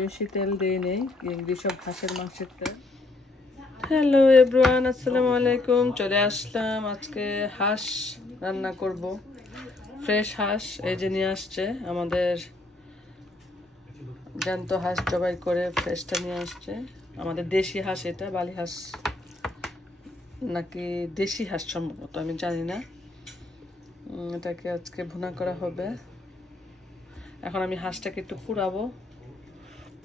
বেশি তেল দেই নেই, সব হাঁসের মাংসের তেল। হ্যালো এভরিওয়ান, আসসালামু আলাইকুম। চলে আসলাম, আজকে হাঁস রান্না করব। ফ্রেশ হাঁস এই যে নিয়ে আসছে, আমাদের জ্যান্ত হাঁস জবাই করে ফ্রেশটা নিয়ে আসছে। আমাদের দেশি হাঁস, এটা বালি হাঁস নাকি দেশি হাঁস সম্ভবত, আমি জানি না। এটাকে আজকে ভুনা করা হবে। এখন আমি হাঁসটাকে একটু পুড়াবো,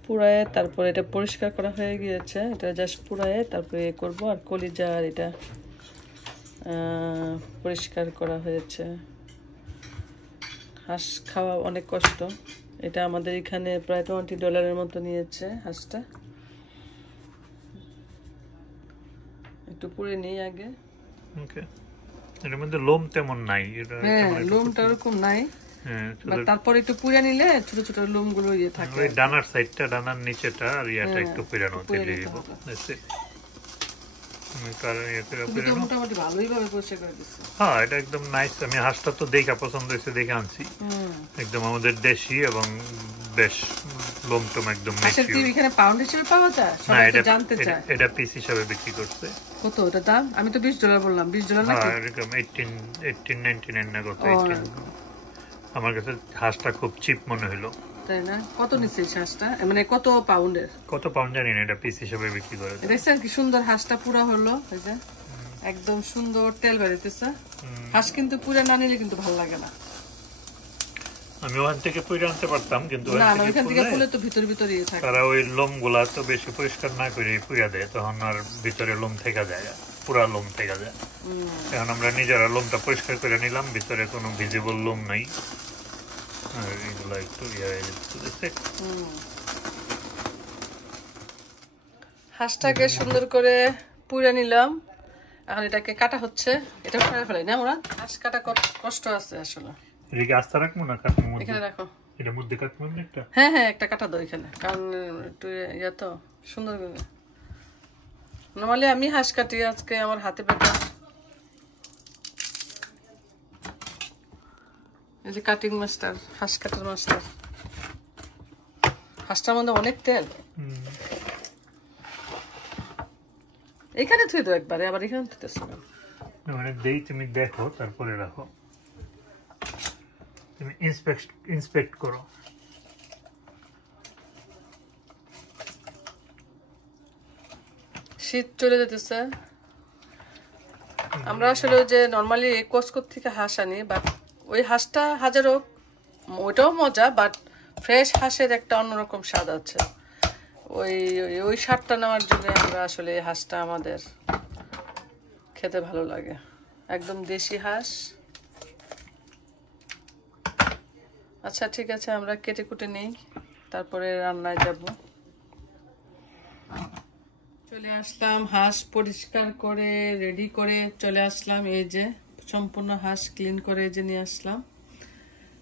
পুড়ায় তারপর এটা পরিষ্কার করা হয়ে গিয়েছে, এটা জাস্ট পুড়ায় তারপরে করবো। আর কলিজা আর এটা পরিষ্কার করা হয়েছে। হাঁস খাওয়া অনেক কষ্ট। এটা আমাদের এখানে প্রায় $20 মতো নিয়েছে হাঁসটা। একটু পুড়ে নিই আগে। ওকে, এর মধ্যে লোম তেমন নাই। হ্যাঁ, লোমটা ওরকম নাই, তারপর একটু পুড়ে নিলে ছোট ছোট লোম গুলো ইয়ে থাকে। ওই ডানার সাইডটা, ডানার নিচেটা আর ইয়াটা একটু পুরানো তেলে দিব। মোটামুটি ভালোই ভাবে পরিষ্কার করে দিচ্ছে। হ্যাঁ, এটা একদম নাইস। আমি হাঁসটা তো দেখা পছন্দ হয়েছে, দেখে আনছি। একদম আমাদের দেশি এবং বেশ লোম টোম একদম এখানে পাউন্ড হিসেবে পাওয়া যায়, সবাই তো জানতে চায়। এটা পিস হিসেবে বিক্রি করছে। কত এটা দাম? আমি তো $20 বললাম। $20 নাকি? হ্যাঁ, এরকম 18.99 না কত। আমার কাছে হাঁসটা খুব চিপ মনে হলো। তাই না? কত নিচ্ছে হাঁসটা, মানে কত পাউন্ডের? কত পাউন্ড জানি না, এটা পিস হিসেবে বিক্রি করে। দেখছেন কি সুন্দর হাঁসটা পুরা হলো, এই যে একদম সুন্দর তেল বেরোতেছে। হাঁস কিন্তু পুরা না নিলে কিন্তু ভালো লাগে না। আমি ওখান থেকে পুড়ে আনতে পারতাম, কিন্তু ওখান থেকে পুড়লে তো ভিতর ভিতরই থাকে। তারা ওই লোম গুলা তো বেশি পরিষ্কার না করে পুড়ে দেয়, তখন আর ভিতরে লোম থেকে যায়, পুরা লোম থেকে যায়। এখন আমরা নিজেরা লোমটা পরিষ্কার করে নিলাম, ভিতরে কোনো ভিজিবল লোম নাই। আর এগুলো একটু হাঁসটাকে সুন্দর করে পুড়ে নিলাম। এখন এটাকে কাটা হচ্ছে। এটা ফেলে ফেলাই না, আমরা হাঁস কাটা কষ্ট আছে আসলে। এদিকে আস্তে রাখবো না, কাটবো এখানে রাখো। এটার মধ্যে কাটবো একটা। হ্যাঁ হ্যাঁ, একটা কাটা দাও এখানে, কারণ একটু ইয়া তো সুন্দর করে। নরমালি আমি হাঁস কাটি, আজকে আমার হাতে পেটা। এই যে কাটিং মাস্টার, হাঁস কাটার মাস্টার। হাঁসটার মধ্যে অনেক তেল। এখানে থুই তো একবারে, আবার এখানে থুইতেছ না। মানে দেই, তুমি দেখো তারপরে রাখো, তুমি ইন্সপেক্ট করো। শীত চলে যেতেছে। আমরা আসলে যে নর্মালি কসকোর থেকে হাঁস আনি, বাট ওই হাঁসটা হাজার হোক ওইটাও মজা, বাট ফ্রেশ হাঁসের একটা অন্যরকম স্বাদ আছে। ওই ওই স্বাদটা নেওয়ার জন্য আমরা আসলে এই হাঁসটা আমাদের খেতে ভালো লাগে। একদম দেশি হাঁস। আচ্ছা ঠিক আছে, আমরা কেটে কুটে নিই, তারপরে রান্নায় যাব। চলে আসলাম, হাঁস পরিষ্কার করে রেডি করে চলে আসলাম। এই যে সম্পূর্ণ হাঁস ক্লিন করে যে নিয়ে আসলাম।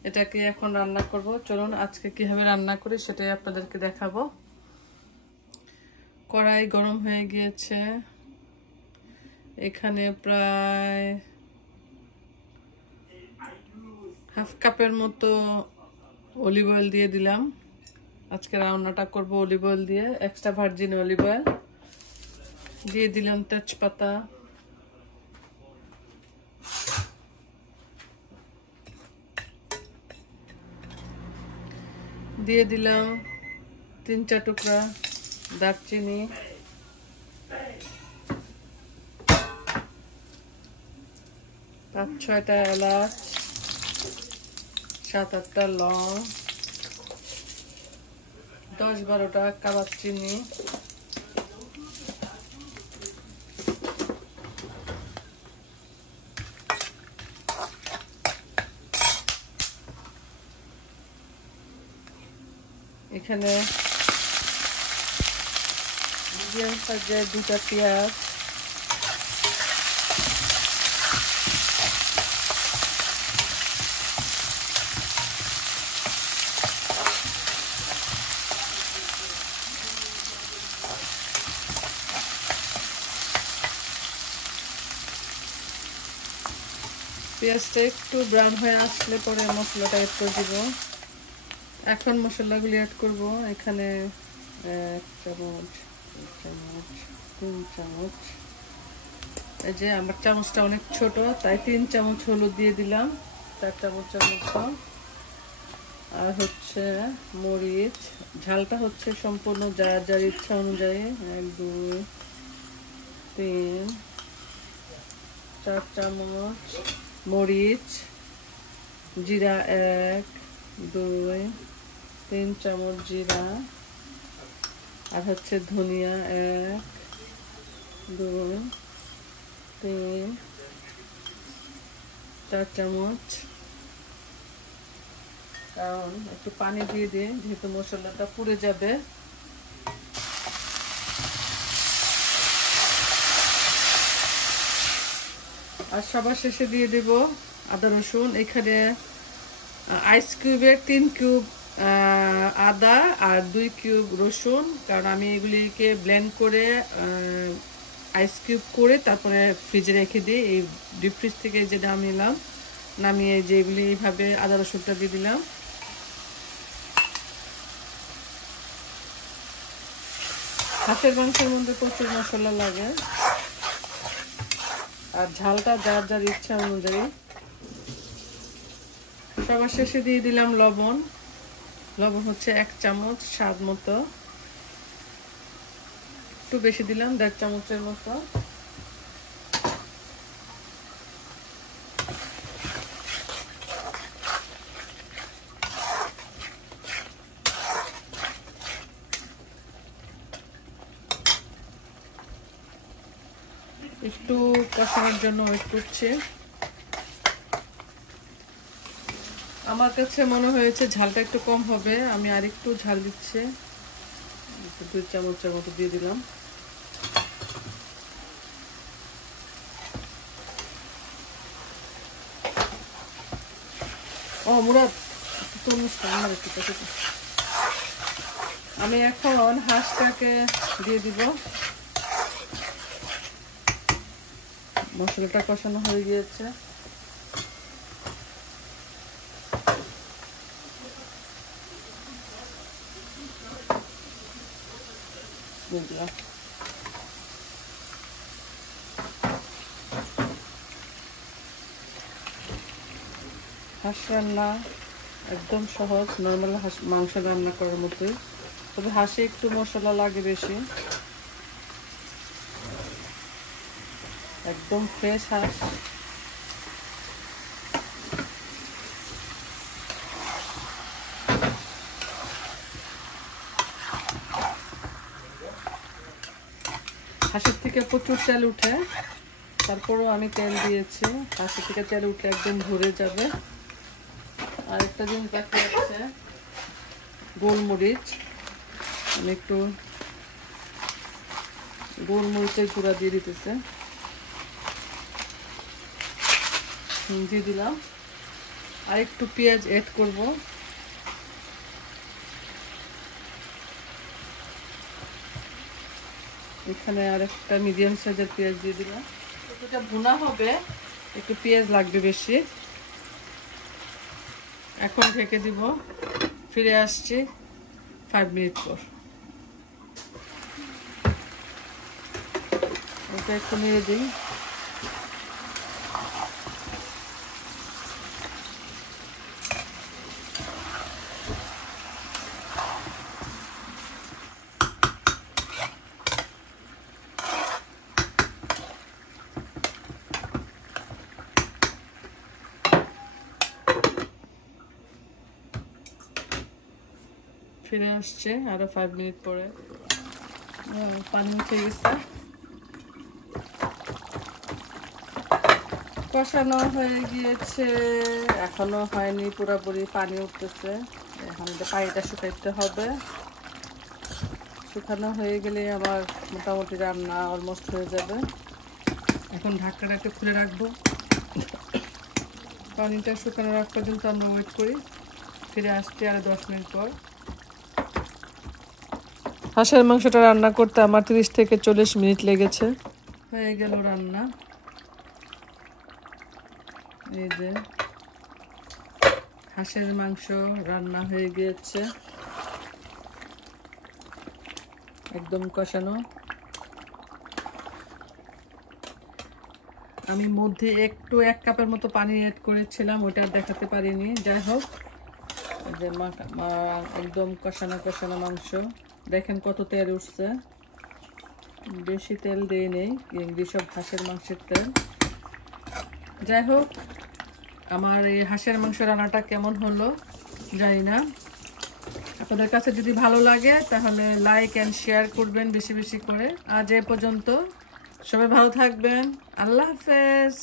এটাকে এখন রান্না করব। চলুন আজকে কিভাবে রান্না করি সেটাই আপনাদেরকে দেখাবো। কড়াই গরম হয়ে গিয়েছে। এখানে প্রায় হাফ কাপের মতো অলিভ অয়েল দিয়ে দিলাম। আজকে রান্নাটা করব অলিভ অয়েল দিয়ে, এক্সট্রা ভার্জিন অলিভ অয়েল দিয়ে দিলাম। তেজপাতা, দিয়ে দিলাম 3-4 টুকরা দারচিনি, 5-6টা এলাচ, 7-8টা লং, 10-12টা কাবাব চিনি, এখানে মিডিয়াম সাইজের 2টা পেঁয়াজ, পেঁয়াজটা একটু ব্রাউন হয়ে আসলে পরে মশলাটা এড করে দিব। এখন মশলাগুলি অ্যাড করব। এখানে 1 চামচ, 2 চামচ, 3 চামচ। এই যে আমার চামচটা অনেক ছোট, তাই 3 চামচ হলুদ দিয়ে দিলাম, 4 চামচ মতো। আর হচ্ছে মরিচ, ঝালটা হচ্ছে সম্পূর্ণ যার যার ইচ্ছা অনুযায়ী। 1, 2, 3, 4 চামচ মরিচ। জিরা 1, 2, 3 চামচ জিরা। আর হচ্ছে ধনিয়া 1, 2, 3, 4 চামচ। কারণ একটু পানি দিয়ে দিই, যেহেতু মশলাটা পুড়ে যাবে। আর সবার শেষে দিয়ে দেব আদা রসুন। এখানে আইস কিউবের 3 কিউব আদা আর 2 কিউব রসুন, কারণ আমি এগুলিকে ব্লেন্ড করে আইস কিউব করে তারপরে ফ্রিজে রেখে দিই। এই ডিপ ফ্রিজ থেকে যে নামিয়ে যেগুলি এইভাবে আদা রসুনটা দিয়ে দিলাম। হাঁসের মাংসের মধ্যে প্রচুর মশলা লাগে, আর ঝালটা যার যার ইচ্ছা অনুযায়ী। সবার শেষে দিয়ে দিলাম লবণ। লবণ হচ্ছে 1 চামচ স্বাদ মতো, একটু বেশি দিলাম, 1.5 চামচের মতো। একটু কষানোর জন্য ওয়েট করছি। আমার কাছে মনে হয়েছে ঝালটা একটু কম হবে, আমি আর একটু ঝাল দিচ্ছি, 2 চামচের মতো দিয়ে দিলাম। ও মুরাদ, আমি এখন হাঁসটাকে দিয়ে দিব। মশলাটা কষানো হয়ে গিয়েছে। হাঁস রান্না একদম সহজ, নর্মাল মাংস রান্না করার মতোই, তবে হাঁসে একটু মশলা লাগে বেশি। একদম ফ্রেশ হাঁস। হাঁসের থেকে প্রচুর তেল উঠে, তারপরেও আমি তেল দিয়েছি। হাঁসের থেকে তেল উঠে একদম ভরে যাবে। আর একটা জিনিস বাকি আছে, গোলমরিচ। আমি একটু গোলমরিচের গুঁড়া দিয়ে দিতেছে, দিয়ে দিলাম। আর একটু পেঁয়াজ এড করব। এখানে আর একটা মিডিয়াম সাইজের পেঁয়াজ দিয়ে দিলাম। এটা ভুনা হবে, একটু পেঁয়াজ লাগবে বেশি। এখন ঢেকে দিব, ফিরে আসছি 5 মিনিট পর। এটা একটু নেড়ে দিই। ফিরে আসছে আরো 5 মিনিট পরে। পানি উঠে গেছে, কষানো হয়ে গিয়েছে, এখনো হয়নি পুরোপুরি, পানি উঠতেছে। এখন পানিটা শুকাইতে হবে। শুকানো হয়ে গেলে আমার মোটামুটি রান্না অলমোস্ট হয়ে যাবে। এখন ঢাকনাটা খুলে রাখবো, পানিটা শুকানোর আগ পর্যন্ত আমরা ওয়েট করি। ফিরে আসছি আরো 10 মিনিট পর। হাঁসের মাংসটা রান্না করতে আমার 30 থেকে 40 মিনিট লেগেছে। হয়ে গেল রান্না। এই যে হাঁসের মাংস রান্না হয়ে গিয়েছে, একদম কষানো। আমি মধ্যে একটু 1 কাপের মতো পানি অ্যাড করেছিলাম, ওটা দেখাতে পারিনি। যাই হোক, যে একদম কষানো কষানো মাংস, দেখেন কত তেল উঠছে, বেশি তেল দিয়ে নেই, সব হাঁসের মাংসের তেল। যাই হোক, আমার এই হাঁসের মাংস রান্নাটা কেমন হলো জানি না। আপনাদের কাছে যদি ভালো লাগে তাহলে লাইক অ্যান্ড শেয়ার করবেন বেশি বেশি করে। আজ এ পর্যন্ত, সবাই ভালো থাকবেন, আল্লাহ হাফেজ।